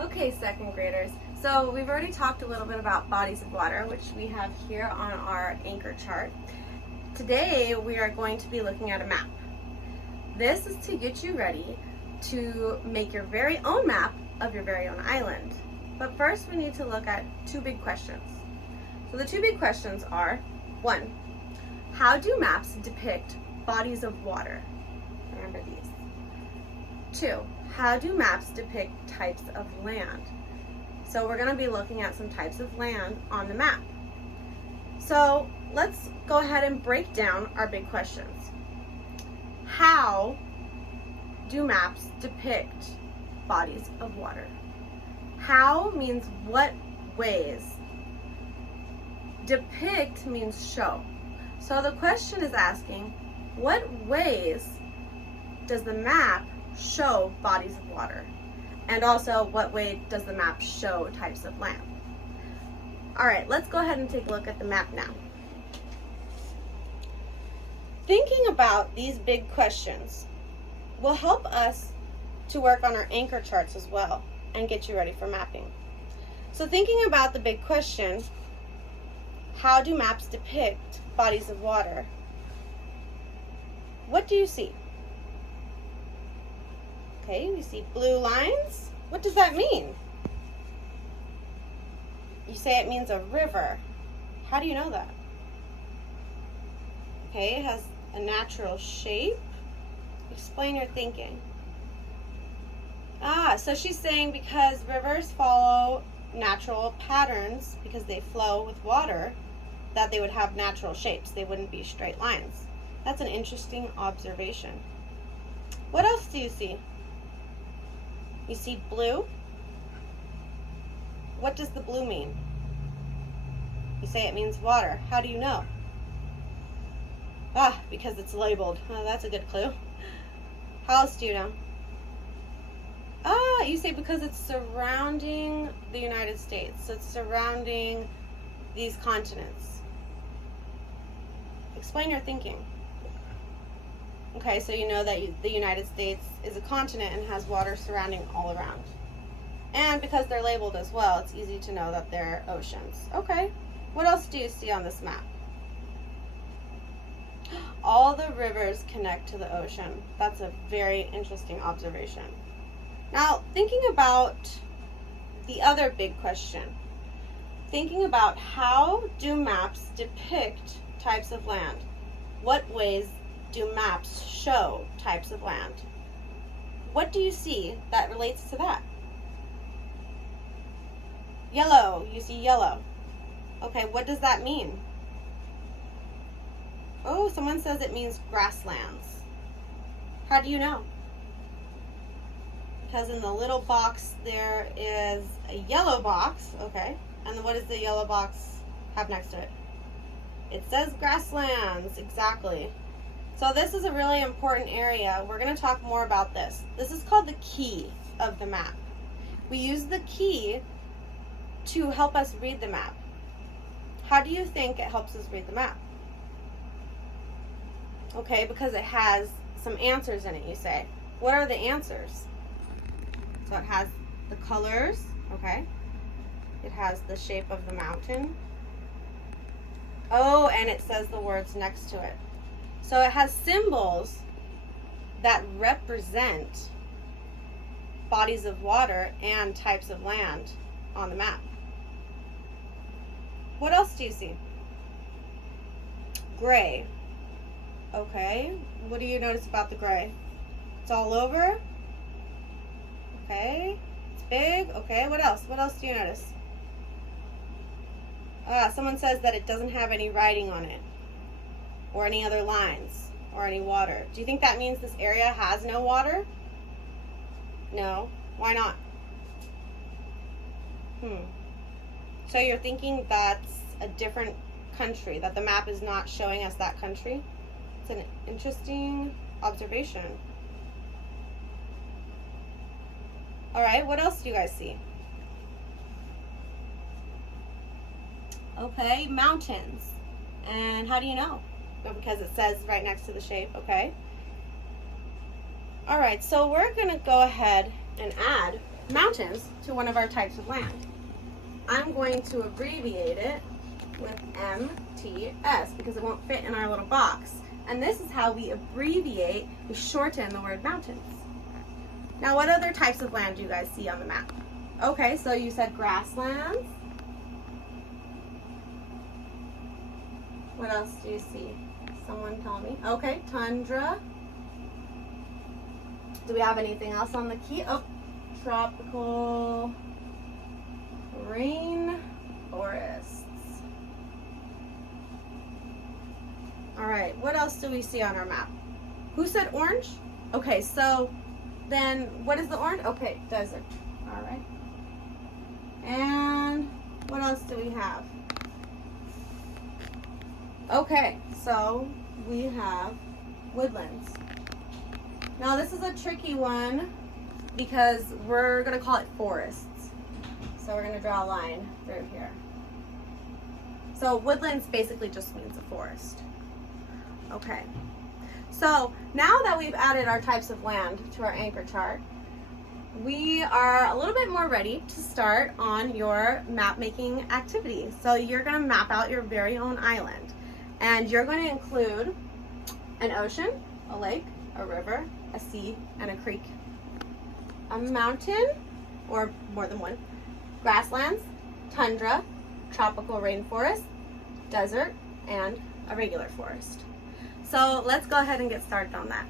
Okay, second graders. So we've already talked a little bit about bodies of water, which we have here on our anchor chart. Today we are going to be looking at a map. This is to get you ready to make your very own map of your very own island. But first we need to look at two big questions. So the two big questions are, 1, how do maps depict bodies of water? Remember these. 2, how do maps depict types of land? So we're going to be looking at some types of land on the map. So let's go ahead and break down our big questions. How do maps depict bodies of water? How means what ways. Depict means show. So the question is asking, what ways does the map show bodies of water? And also, what way does the map show types of land? All right, let's go ahead and take a look at the map now. Thinking about these big questions will help us to work on our anchor charts as well and get you ready for mapping. So thinking about the big question, how do maps depict bodies of water? What do you see? Okay, we see blue lines. What does that mean? You say it means a river. How do you know that? Okay, it has a natural shape. Explain your thinking. So she's saying because rivers follow natural patterns, because they flow with water, that they would have natural shapes. They wouldn't be straight lines. That's an interesting observation. What else do you see? You see blue. What does the blue mean? You say it means water. How do you know? Because it's labeled. Oh, that's a good clue. How else do you know? You say because it's surrounding the United States. So it's surrounding these continents. Explain your thinking. Okay, so you know that the United States is a continent and has water surrounding all around. And because they're labeled as well, it's easy to know that they're oceans. Okay, what else do you see on this map? All the rivers connect to the ocean. That's a very interesting observation. Now, thinking about the other big question, thinking about how do maps depict types of land? What ways do maps show types of land? What do you see that relates to that? Yellow, you see yellow. Okay, what does that mean? Oh, someone says it means grasslands. How do you know? Because in the little box there is a yellow box, okay, and what does the yellow box have next to it? It says grasslands, exactly. So this is a really important area. We're going to talk more about this. This is called the key of the map. We use the key to help us read the map. How do you think it helps us read the map? Okay, because it has some answers in it, you say. What are the answers? So it has the colors, okay. It has the shape of the mountain. Oh, and it says the words next to it. So it has symbols that represent bodies of water and types of land on the map. What else do you see? Gray. Okay, what do you notice about the gray? It's all over. Okay, it's big. Okay, what else? What else do you notice? Someone says that it doesn't have any writing on it, or any other lines, or any water. Do you think that means this area has no water? No. Why not? So you're thinking that's a different country, that the map is not showing us that country? It's an interesting observation. All right, what else do you guys see? Okay, mountains. And how do you know? Well, because it says right next to the shape, okay. All right, so we're gonna go ahead and add mountains to one of our types of land. I'm going to abbreviate it with MTS because it won't fit in our little box. And this is how we abbreviate, we shorten the word mountains. Now, what other types of land do you guys see on the map? Okay, so you said grasslands. What else do you see? Someone tell me. Okay, tundra. Do we have anything else on the key? Oh, tropical rain forests. All right, what else do we see on our map? Who said orange? Okay, so then what is the orange? Okay, desert. All right. And what else do we have? Okay, so we have woodlands. Now this is a tricky one because we're going to call it forests. So we're going to draw a line through here. So woodlands basically just means a forest. Okay, so now that we've added our types of land to our anchor chart, we are a little bit more ready to start on your map making activity. So you're going to map out your very own island, and you're going to include an ocean, a lake, a river, a sea, and a creek, a mountain, or more than one, grasslands, tundra, tropical rainforest, desert, and a regular forest. So let's go ahead and get started on that.